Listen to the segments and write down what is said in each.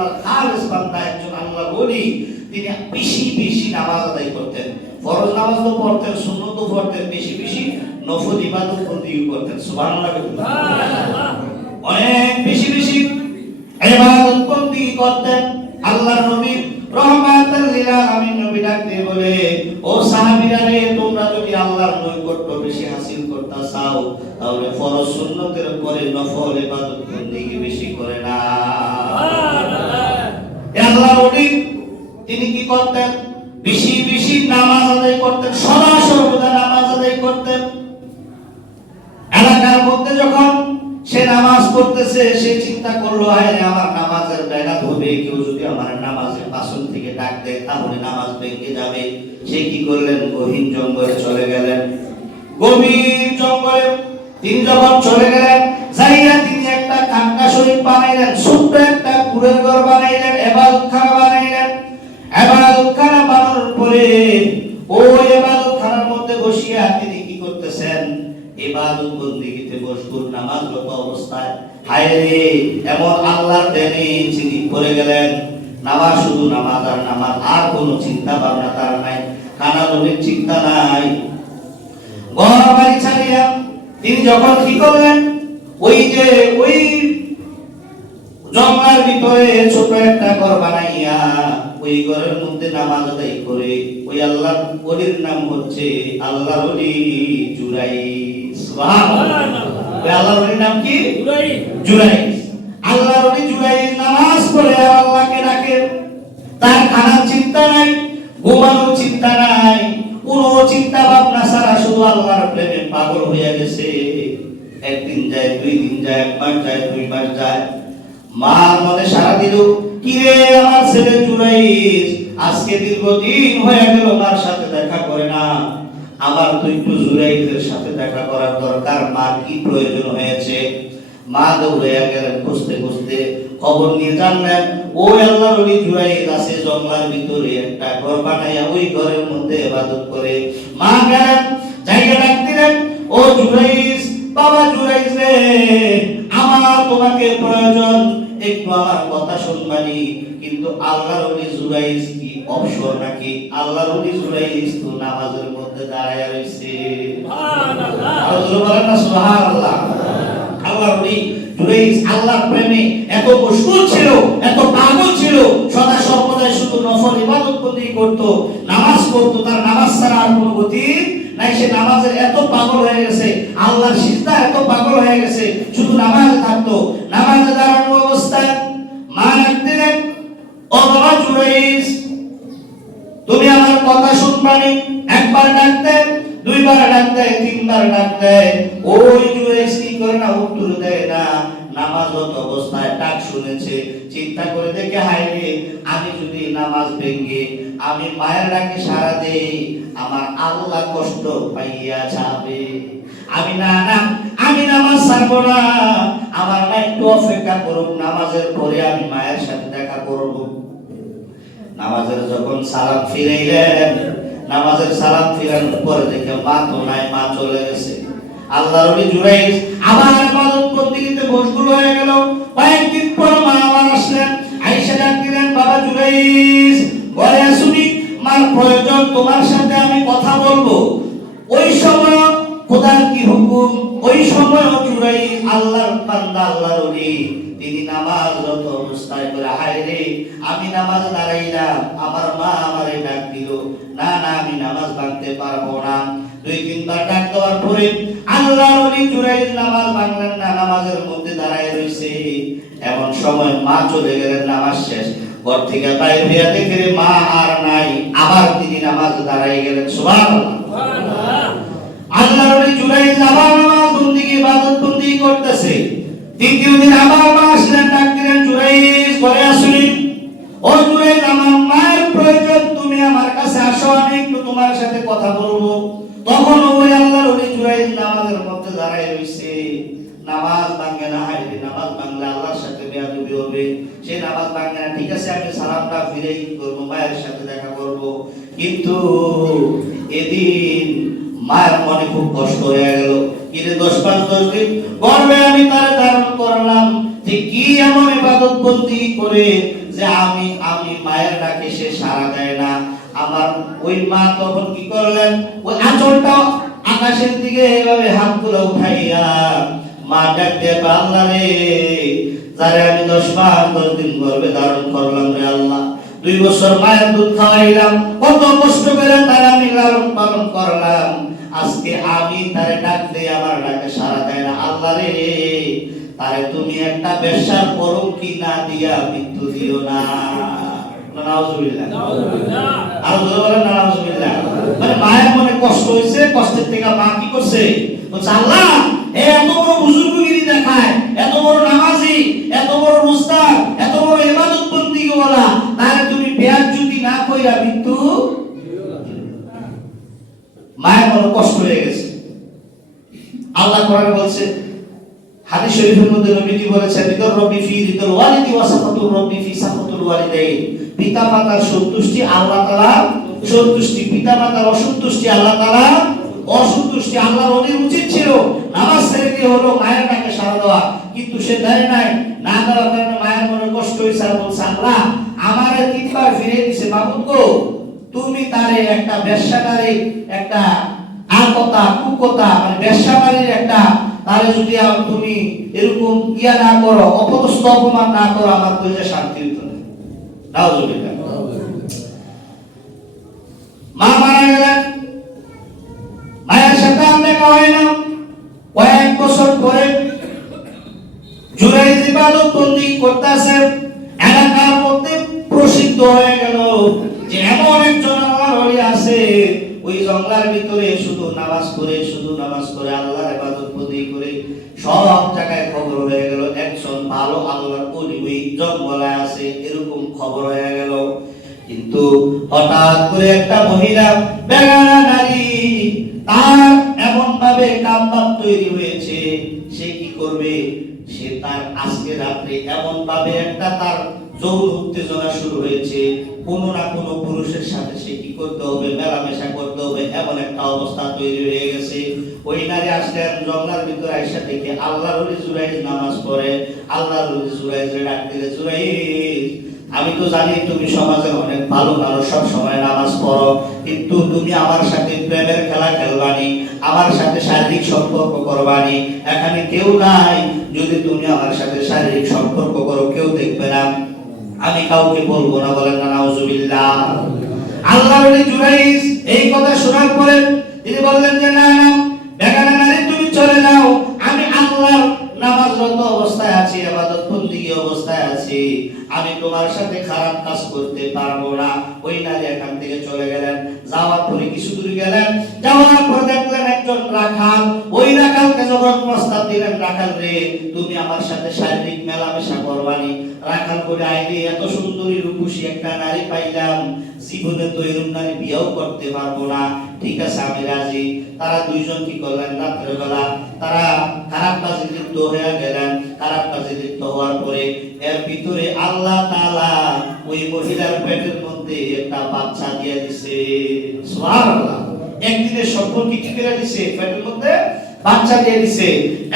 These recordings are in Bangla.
আল্লাহর খালেস বান্দা, একজন আল্লাহর ওলি, তিনি বেশি বেশি নামাজ আদায় করতেন। ফরজ নামাজ তো পড়তেন, সুন্নত তো পড়তেন, বেশি বেশি নফল ইবাদত করতেন। সুবহানাল্লাহ। অনেক বেশি বেশি ইবাদত করতেন। আল্লাহর নবী রহমাতুল লিল আলামিন নবী ডাকতে বলে, ও সাহাবীরা রে, তোমরা যদি আল্লাহর নৈকট্য বেশি হাসিল করতে চাও তাহলে ফরজ সুন্নতের পরে নফল ইবাদত বন্দেগী বেশি করে না। আল্লাহর নবী তিনি কি করতেন? বেশি বেশি নামাজ আদায় করতেন, সদা সর্বদা নামাজ আদায় করতেন। এলাকার মধ্যে যখন সে নামাজ পড়তেছে, সে চিন্তা করলো, আরে আমার নামাজের ব্যাঘাত হবে, কেউ যদি আমার নামাজের পাশন থেকে ডাক দেয় তাহলে নামাজ ভেঙে যাবে। সে কি করলেন? গহীন জঙ্গলে চলে গেলেন। গভীর জঙ্গলে তিনি যখন চলে গেলেন, যাইয়া তিনি একটা কাঙ্কা শরীফ বানাইলেন, ছোট্ট একটা কুড়ের ঘর বানাইলেন, ইবাদতখানা বানাইলেন। ইবাদতখানা বানানোর পরে ওই ইবাদতখানার মধ্যে বসিয়া তিনি কি করতেছেন? ইবাদত বন্দেগীতে মশগুল, নামাজরত অবস্থায়। হায় রে, এমন আল্লাহর দেনে তিনি পড়ে গেলেন। নামাজ, শুধু নামাজ আর নামাজ, আর কোনো চিন্তা ভাবনা তার নাই, খানা জমির চিন্তা নাই। ঘর বাড়ি ছাড়িয়া তিনি যখন কি করলেন? ওই জঙ্গলের ভিতরে ছোট একটা ঘর বানাইয়া ওই ঘরের মধ্যে নামাজ আদায় করে, ওই আল্লাহর ওলির নাম হচ্ছে আল্লাহর ওলি জুরাইস। সুবহানাল্লাহ। আল্লাহর ওলির নাম কি? জুরাইস। আল্লাহর ওলি জুরাইস নামাজ পড়ে আর আল্লাহকে ডাকে। তার খানার চিন্তা নাই, ঘুমানোর চিন্তা নাই, কোনো চিন্তা ভাবনা ছাড়া শুধু আল্লাহর প্রেমে পাগল হয়ে গেছে। একদিন যায়, দুই দিন যায়, এক মাস যায়, 2 মাস যায়। মার মনে সারা দিল, কি রে আমার ছেলে জুরাইস, আজকে দীর্ঘদিন হয়ে গেল মার সাথে দেখা করে না, আমার তো একটু জুরাইসের সাথে দেখা করার দরকার, মার কি প্রয়োজন হয়েছে। মা দৌড়াইয়া গেলেন, খুঁজতে খুঁজতে খবর নিয়ে জানলেন ওই আল্লাহর ওলি জুরাইস আছে জঙ্গলের ভিতরে একটা ঘর বানাইয়া ওই ঘরের মধ্যে ইবাদত করে। মা গেলেন, যাইয়া ডাক দিলেন, ও জুরাইস, বাবা জুরাইস রে, আমার তোমাকে প্রয়োজন, একটু আমার কথা শুনবানি। কিন্তু আল্লাহর ওলি জুরাইস কি অবসর নাকি? আল্লাহর ওলি জুরাইস তো নামাজের মধ্যে দাঁড়ায়া রইছে। সুবহানাল্লাহ। আল্লাহ সুবহানাল্লাহ। আল্লাহর ওলি জুরাইস আল্লাহর প্রেমে এত মশগুল ছিল, এত পাগল ছিল, সদা সর্বদা শুধু নফল ইবাদত বন্দেগী করত, নামাজ পড়তো, তার নামাজ ছাড়া আর কোনো গতি নাই। সে নামাজের এত পাগল হয়ে গেছে, আল্লাহর সিজদা এত পাগল হয়ে গেছে, শুধু নামাজে থাকতো। নামাজে দাঁড়ানো অবস্থায় মা ডাক দিলেন, ও বাবা জুরাইস, তুমি আমার কথা শুনবানি। একবার ডাক দেয়, দুইবার ডাক দেয়, তিনবার ডাক দেয়, ওই জুরাইস কি করে না? উত্তর দেয় না। নামাজরত অবস্থায় ডাক শুনেছে, চিন্তা করে দেখে, হায় রে, আমি যদি নামাজ ভেঙে আমি মায়ের ডাকে সাড়া দেই, আমার আল্লাহ কষ্ট পাইয়া যাবে। আমি নামাজ ছাড়বো না, আমার মা একটু অপেক্ষা করুক, নামাজের পরে আমি মায়ের সাথে দেখা করব। নামাজের যখন সালাম ফিরাইলেন, নামাজের সালাম ফিরানোর পরে দেখে মা তো নাই, মা চলে গেছে। আল্লাহর ওলি জুরাইস আবার ইবাদত বন্দেগীতে মশগুল হয়ে গেল। কয়েকদিন পর মা আবার আসলেন, আয়েশা ডাক দিলেন, বাবা জুরাইস, ঘরে আসুনি, মার প্রয়োজন, তোমার সাথে আমি কথা বলবো। ওই সময় খোদার কি হুকুম, ওই সময় জুরাইস আল্লাহর বান্দা, আল্লাহর ওলি, তিনি নামাজরত অবস্থায় বলে, হায় রে, আমি নামাজ দাঁড়াইলাম, আমার মা আমারে ডাক দিল, না না, আমি নামাজ ভাঙতে পারবো না। 2-3 বার ডাক দেওয়ার পরে আল্লাহর ওলি জুরাইস নামাজ ভাঙলেন না, নামাজের মধ্যে দাঁড়ায় রইছে। এমন সময় মা চলে গেলেন, নামাজ শেষ, ঘর থেকে বাইরে হইয়া দেখে মা আর নাই, আবার তিনি নামাজ দাঁড়ায় গেলেন। সুবহানাল্লাহ। আল্লাহর ওলি জুরাইস আবার নামাজ বন্দেগী ইবাদত বন্দেগী করতেছে। তৃতীয় দিন আবার মা আসলেন, ডাক দিলেন, জুরাইস, ঘরে আসুনি। ও জুরাইস, আমার মায়ের প্রয়োজন, তুমি আমার কাছে আসো, আমি একটু তোমার সাথে কথা বলবো। তখন ওই আল্লাহর ওলি জুরাইস নামাজের মধ্যে দাঁড়ায় রইছে, নামাজ ভাঙে না। হায় রে, নামাজ ভাঙলে আল্লাহর সাথে বেয়াদবি হবে, সে নামাজ ভাঙে না। ঠিক আছে, আমি সালামটা ফিরে করবো, মায়ের সাথে দেখা করব। কিন্তু এদিন মায়ের মনে খুব কষ্ট হয়ে গেল। কিন্তু 10 দিন গর্ভে আমি তারে ধারণ করলাম, যে কি এমন ইবাদত বন্দেগী করে যে আমি মায়ের ডাকে সে সাড়া দেয় না। আমার ওই মা তখন কি করলেন, ওই আঁচলটা আকাশের দিকে এভাবে হাত তুলে উঠাইয়া মা ডাক দিয়ে আল্লাহ রে, যারে আমি 10 মাস 10 দিন গর্ভে ধারণ করলাম রে আল্লাহ, 2 বছর মায়ের দুধ খাওয়াইলাম, কত কষ্ট করে তার আমি লালন পালন করলাম, আজকে আমি তারে ডাক দেই আমার ডাকে সাড়া দেয় না। আল্লাহ রে, তারে তুমি একটা বেশ্যার পরকি না দিয়া মৃত্যু দিও না। নাউজুবিল্লাহ, আর জোরে বলেন নাউজুবিল্লাহ। মানে মায়ের মনে কষ্ট হইছে, কষ্টের থেকে মা কি করছে, বলছে আল্লাহ এত বড় বুজুর্গগিরি দেখায়, এত বড় নামাজি, এত বড় রোজদার, এত বড় ইবাদত বন্দেগী ওয়ালা, তারে তুমি বেয়াজ্জতি না কইরা মৃত্যু। মায়ের মনে কষ্ট হয়ে গেছে। আল্লাহ কোরআনে বলছে, হাদিস শরীফের মধ্যে নবীজি বলেছেন, রিদুর রব্বি ফি রিদুল ওয়ালিদি ওয়া সাখাতুর রব্বি ফি সাখাতুল ওয়ালিদাইন। পিতামাতার সন্তুষ্টি আল্লাহ তাআলার সন্তুষ্টি, পিতামাতার অসন্তুষ্টি আল্লাহ তাআলার অসন্তুষ্টি। আল্লাহর অনেক উচিত ছিল নামাজ ছেড়ে দিয়ে হলো মায়ের ডাকে সাড়া দেওয়া, কিন্তু সে দেয় নাই। না দেওয়ার কারণে মায়ের মনে কষ্ট হয়েছে, আর বলছে আল্লাহ আমারে 3 বার ফিরে দিছে, মাবুদ গো তুমি তারে একটা বেশ্যাকারী, একটা আকতা কুকতা, মানে বেশ্যাকারীর একটা, তারে যদি তুমি এরকম ইয়া না করো, অপদস্থ অপমান না করো, আমার কইলে শান্তি হইতো না। নাউজুবিল্লাহ। মা মারা গেলেন, মায়ের সাথে আর দেখা হয় না। কয়েক বছর পরে জুরাইজ ইবাদত বন্দেগী করতেছে, এলাকার মধ্যে প্রসিদ্ধ হয়ে গেল যে এমন একজন আল্লাহর ওলি আছে, ওই জঙ্গলের ভিতরে শুধু নামাজ করে আল্লাহর ইবাদত বন্দেগী করে, সব জায়গায় খবর হয়ে গেল একজন ভালো আল্লাহর ওলি ওই জঙ্গলে আছে, এরকম খবর হয়ে গেল। কিন্তু হঠাৎ করে একটা মহিলা, বেগানা নারী, তার এমন ভাবে কামবাপ তৈরি হয়েছে, সে কি করবে, সে তার আজকে রাতে এমন ভাবে একটা তার যৌন উত্তেজনা শুরু হয়েছে, কোনো না কোনো পুরুষের সাথে সে কি করতে হবে, মেলামেশা করতে হবে, এমন একটা অবস্থা তৈরি হয়ে গেছে। ওই নারী আসলেন জঙ্গলের ভিতরে, আয়েশা থেকে আল্লাহর ওলি জুরাইজ নামাজ পড়ে, আল্লাহর ওলি জুরাইজের ডাক দিলে, জুরাইজ আমি তো জানি তুমি সমাজের অনেক ভালো মানুষ, সব সময় নামাজ পড়ো, কিন্তু তুমি আমার সাথে প্রেমের খেলা খেলবানি, আমার সাথে শারীরিক সম্পর্ক করবানি, এখানে কেউ নাই, যদি তুমি আমার সাথে শারীরিক সম্পর্ক করো কেউ দেখবে না, আমি কাউকে বলবো না। বলেন না নাউজুবিল্লাহ। আল্লাহর ওলি জুরাইজ এই কথা শোনার পরে তিনি বললেন যে না না বেগানা নারী তুমি চলে যাও, আমি আল্লাহর নামাজরত অবস্থায় আছি, ইবাদত বন্দেগী অবস্থায় আছি, আমি তোমার সাথে খারাপ কাজ করতে পারবো না। ওই নারী এখান থেকে চলে গেলেন। যাওয়ার পরে কিছু দূর গেলেন, যাওয়ার পর দেখলেন একজন রাখাল, ওই রাখালকে যখন প্রস্তাব দিলেন, রাখাল রে তুমি আমার সাথে শারীরিক মেলামেশা করবানি, রাখাল বলে আইরে এত সুন্দরী রূপসী একটা নারী পাইলাম, জীবনে তো এরকম নারী বিয়েও করতে পারবো না, ঠিক আছে আমি রাজি। তারা দুইজন কি করলেন, রাত্রে বেলা তারা খারাপ কাজে লিপ্ত হয়ে গেলেন। খারাপ কাজে লিপ্ত হওয়ার পরে এর ভিতরে আল্লাহ তাআলা ওই মহিলার পেটের মধ্যে একটা বাচ্চা দিয়ে দিয়েছে। সুবহানাল্লাহ। একদিনের সম্পর্ক কি করে দিয়েছে, পেটের মধ্যে বাচ্চা দিয়ে দিয়েছে।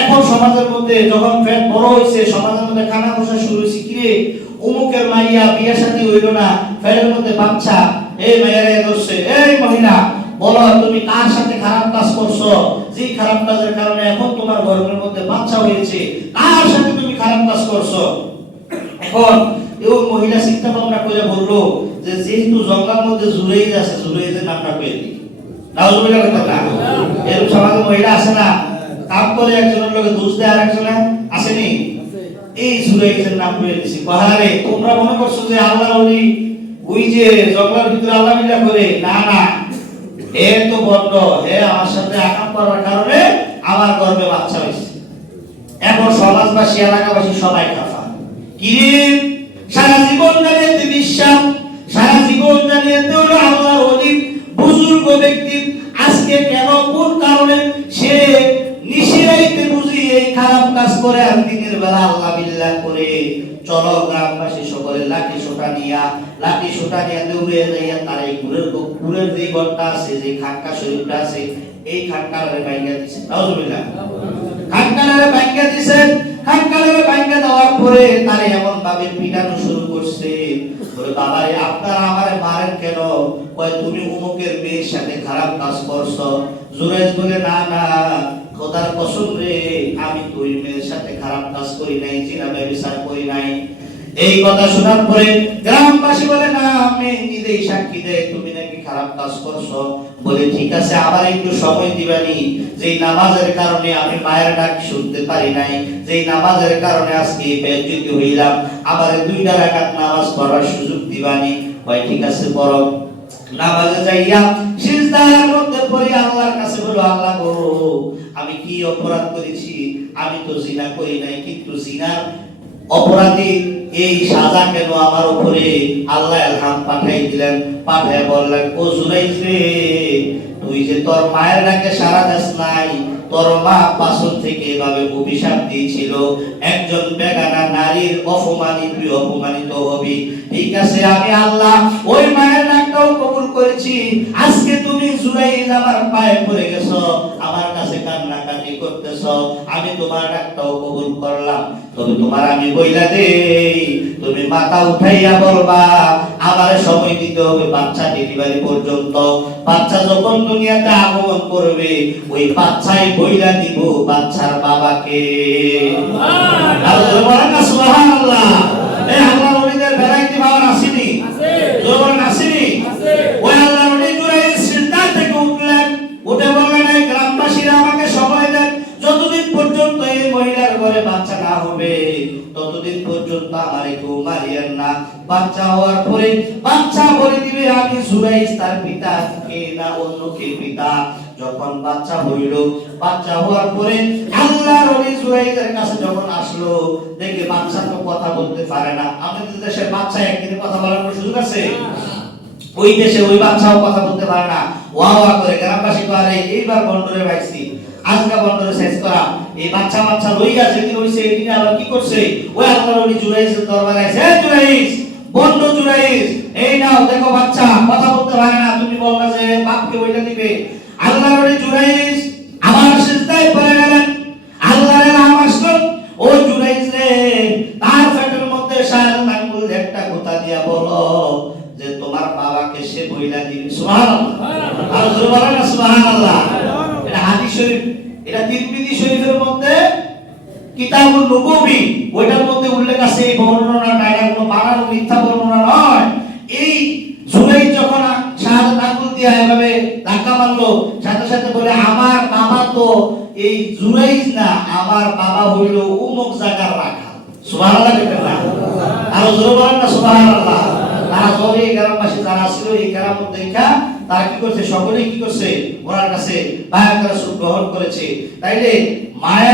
এখন সমাজের মধ্যে যখন পেট বড় হইছে, সমাজের মধ্যে কানা ঘোষা শুরু হইছে, কি রে অমুকের মাইয়া বিয়ে শাদী হইল না, পেটের মধ্যে বাচ্চা, এই মাইয়ারে ধরছে, এই মহিলা বলো তুমি কার সাথে খারাপ কাজ করছো, যে খারাপ কাজের কারণে এখন তোমার গর্ভের মধ্যে বাচ্চা হয়েছে, কার সাথে তুমি খারাপ কাজ করছো। এখন ওই মহিলা চিন্তা ভাবনা করে বললো যে যেহেতু জঙ্গলের মধ্যে জুরাইজ আছে, জুরাইজের নামটা কয়ে দিই। নাউজুবিল্লাহ কথা না, এরকম সমাজে মহিলা আছে না, কাম করে একজনের লোকে দোষ দেয় আর একজনে আসেনি, এই জুরাইজের নাম কয়ে দিছি। বাহারে তোমরা মনে করছো যে আল্লাহর ওলি ওই যে জঙ্গলের ভিতরে আল্লাহ মিলা করে, না না, এ তো বন্ধ, হে আমার সাথে আকাম করার কারণে আমার গর্ভে বাচ্চা হয়েছে। এখন সমাজবাসী এলাকাবাসী সবাই কাফা, কি সারা জীবন জানিয়ে বিশ্বাস, সারা জীবন জানিয়ে হলো আল্লাহর ওলি বুজুর্গ ব্যক্তি, আজকে কেন কোন কারণে সে নিশিরাইতে বুঝি এই খারাপ কাজ করে, আর দিনের বেলা আল্লাহ বিল্লাহ করে। চলো গ্রামবাসী সকলে লাঠি সোটা নিয়া দৌড়ে যাইয়া তার এই কুরের যে ঘরটা আছে, যে খাক্কা শরীফটা আছে, এই খাক্কারে ভাঙ্গা দিছে। নাউজুবিল্লাহ। খাক্কারে ভাঙ্গা দিছেন, খানকালে ভাঙ্গা দেওয়ার পরে তারে এমন ভাবে পিটানো শুরু করছে, বলে বাবারে আপনারা আমারে মারেন কেন? কয় তুমি উমুকের মেয়ের সাথে খারাপ কাজ করছো। জুরাইজ বলে না না, খোদার কসম রে, আমি তো ওই মেয়ের সাথে খারাপ কাজ করি নাই, জিনা ব্যভিচার করি নাই। এই কথা শোনার পরে গ্রামবাসী বলে না, আমি নিজেই সাক্ষী দেয় তুমি নাকি খারাপ কাজ করছো। বলে ঠিক আছে, আবার একটু সময় দিবানি, যেই নামাজের কারণে আমি মায়ের ডাক শুনতে পারি নাই, যেই নামাজের কারণে আজকে বেজ্জতি হইলাম, আবার 2 রাকাত নামাজ পড়ার সুযোগ দিবানি। কয় ঠিক আছে পড়ো। নামাজে যাইয়া সিজদার মধ্যে পড়ে আল্লাহর কাছে বলো, আল্লাহ গো আমি কি অপরাধ করেছি? আমি তো জিনা করি নাই, কিন্তু জিনার অপরাধী এই সাজা কেন আমার উপরে? আল্লাহ এলহাম পাঠাই দিলেন, পাঠায় বললেন, ও জুরাইজ রে, তুই যে তোর মায়ের ডাকে সাড়া দিস নাই, তোর মা পাছন থেকে এভাবে অভিশাপ দিয়েছিল, একজন বেগানা নারীর অপমানে তুই অপমানিত হবি। ঠিক আছে, আমি আল্লাহ ওই মায়ের ডাকটাও কবুল করেছি। আজকে তুমি জুরাইজ আমার পায়ে পড়ে গেছো, আমার কাছে কান্নাকাটি করতেছো, আমি তোমার ডাকটাও কবুল করলাম। তবে তোমার আমি বইলা দেই, তুমি মাথা উঠাইয়া বলবা আমারে সময় দিতে হবে বাচ্চা ডেলিভারি পর্যন্ত। বাচ্চা যখন দুনিয়াতে আগমন করবে, ওই বাচ্চাই বইলা দিব বাচ্চার বাবাকে। সুবহানাল্লাহ। এই আল্লাহর ওলিদের ভ্যারাইটি পাওয়ার আসেনি? জোর আসেনি? ওই আল্লাহর ওলি জুরাইজ সিজদা থেকে উঠলেন, উঠে বললেন, এই গ্রামবাসীরা আমাকে সময় দেন, যতদিন পর্যন্ত এই মহিলার ঘরে বাচ্চা না হবে ততদিন পর্যন্ত আমারে কেউ মারিয়েন না। বাচ্চা হওয়ার পরে বাচ্চা বলে দিবে আমি জুরাইজ তার পিতা কে না অন্য কে পিতা। যখন বাচ্চা হইল, বাচ্চা হওয়ার পরে আল্লাহর ওলি জুরাইজের কাছে যখন আসলো, দেখে বাচ্চা তো কথা বলতে পারে না। আমাদের দেশের বাচ্চা একদিনে কথা বলার কোনো সুযোগ আছে? ওই দেশে ওই বাচ্চাও কথা বলতে পারে না, ওয়া ওয়া করে। গ্রামবাসী তো আরে এইবার বন্ধরে পাইছি, আজকা বন্ধরে শেষ করা, এই বাচ্চা বাচ্চা লইয়া যেদিন হইছে এই দিনে আবার কি করছে? ওই আল্লাহর ওলি জুরাইজের দরবারে আছে, এই জুরাইজ, বন্ধ জুরাইজ, এই নাও দেখো বাচ্চা কথা বলতে পারে না, তুমি বললা যে বাপকে ওইটা দিবে। আল্লাহর ওলি জুরাইজ আমার সিজদায় পড়ে গেলেন, আল্লাহর নাম আসলো, ও জুরাইজ রে, তার পেটের মধ্যে শায়তান আঙ্গুল একটা কথা দিয়া বলো যে তোমার বাবাকে সে বইলা দিবে। সুবহানাল্লাহ। আর জোরে বলেন না সুবহানাল্লাহ। এটা হাদিস শরীফ, এটা তিরমিজি শরীফের মধ্যে কিতাবুন নবুবী, ওইটার মধ্যে উল্লেখ আছে। এই বর্ণনাটা এটা কোনো বানানো মিথ্যা বর্ণনা নয়। এই জুরাইজ যখন শাহাদাত আঙ্গুল দিয়া এভাবে ধাক্কা মারলো, সাথে সাথে বলে আমার বাবা তো এই জুরাইজ না, আমার বাবা হইল অমুক জায়গার রাখাল। সুবহানাল্লাহ। আর জোরে বলেন না সুবহানাল্লাহ। তারা জোরে গ্রামবাসী যারা ছিল এই গ্রামের দেখা তারা কি করছে? সকলেই কি করছে? ওনার কাছে বায়াত রাসূল গ্রহণ করেছে। তাইলে মায়া